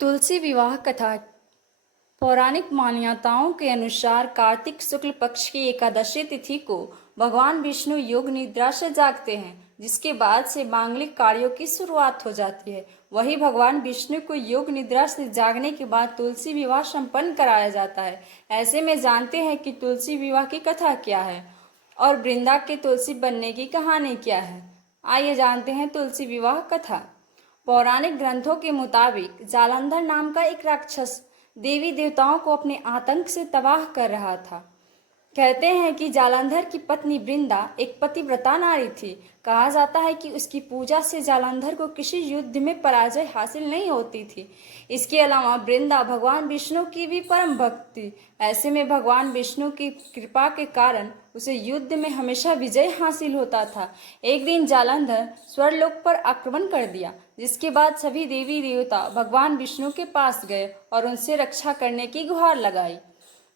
तुलसी विवाह कथा। पौराणिक मान्यताओं के अनुसार कार्तिक शुक्ल पक्ष की एकादशी तिथि को भगवान विष्णु योग निद्रा से जागते हैं, जिसके बाद से मांगलिक कार्यों की शुरुआत हो जाती है। वही भगवान विष्णु को योग निद्रा से जागने के बाद तुलसी विवाह संपन्न कराया जाता है। ऐसे में जानते हैं कि तुलसी विवाह की कथा क्या है और वृंदा के तुलसी बनने की कहानी क्या है। आइए जानते हैं तुलसी विवाह कथा। पौराणिक ग्रंथों के मुताबिक जालंधर नाम का एक राक्षस देवी देवताओं को अपने आतंक से तबाह कर रहा था। कहते हैं कि जालंधर की पत्नी वृंदा एक पतिव्रता नारी थी। कहा जाता है कि उसकी पूजा से जालंधर को किसी युद्ध में पराजय हासिल नहीं होती थी। इसके अलावा वृंदा भगवान विष्णु की भी परम भक्त थी। ऐसे में भगवान विष्णु की कृपा के कारण उसे युद्ध में हमेशा विजय हासिल होता था। एक दिन जालंधर स्वर्गलोक पर आक्रमण कर दिया, जिसके बाद सभी देवी देवता भगवान विष्णु के पास गए और उनसे रक्षा करने की गुहार लगाई।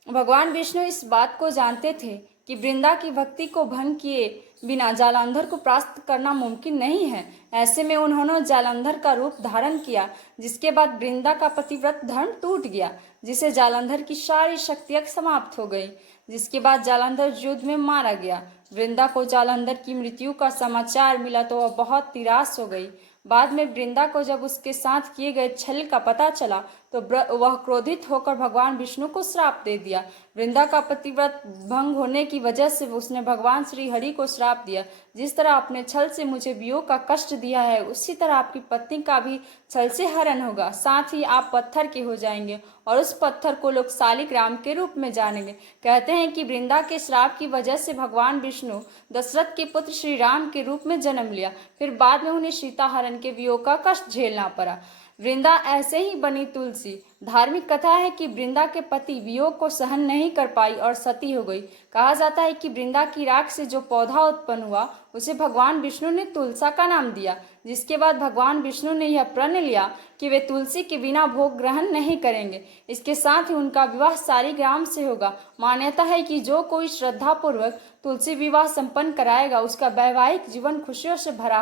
भगवान विष्णु इस बात को जानते थे कि वृंदा की भक्ति को भंग किए बिना जालंधर को परास्त करना मुमकिन नहीं है। ऐसे में उन्होंने जालंधर का रूप धारण किया, जिसके बाद वृंदा का पतिव्रत धर्म टूट गया, जिससे जालंधर की सारी शक्तियां समाप्त हो गई। जिसके बाद जालंधर युद्ध में मारा गया। वृंदा को जालंधर की मृत्यु का समाचार मिला तो वह बहुत निराश हो गई। बाद में वृंदा को जब उसके साथ किए गए छल का पता चला तो वह क्रोधित होकर भगवान विष्णु को श्राप दे दिया। वृंदा का पतिव्रत भंग होने की वजह से उसने भगवान श्री हरि को श्राप दिया, जिस तरह आपने छल से मुझे वियोग का कष्ट दिया है, उसी तरह आपकी पत्नी का भी छल से हरण होगा। साथ ही आप पत्थर के हो जाएंगे और उस पत्थर को लोग शालिग्राम के रूप में जानेंगे। कहते हैं कि वृंदा के श्राप की वजह से भगवान विष्णु दशरथ के पुत्र श्री राम के रूप में जन्म लिया। फिर बाद में उन्हें सीता हरण के वियोग का कष्ट झेलना पड़ा। वृंदा ऐसे ही बनी तुलसी। धार्मिक कथा है कि वृंदा के पति वियोग को सहन नहीं कर पाई और सती हो गई। कहा जाता है कि वृंदा की राख से जो पौधा उत्पन्न हुआ उसे भगवान विष्णु ने तुलसा का नाम दिया, जिसके बाद भगवान विष्णु ने यह प्रण लिया कि वे तुलसी के बिना भोग ग्रहण नहीं करेंगे। इसके साथ ही उनका विवाह शालिग्राम से होगा। मान्यता है कि जो कोई श्रद्धापूर्वक तुलसी विवाह संपन्न कराएगा उसका वैवाहिक जीवन खुशियों से भरा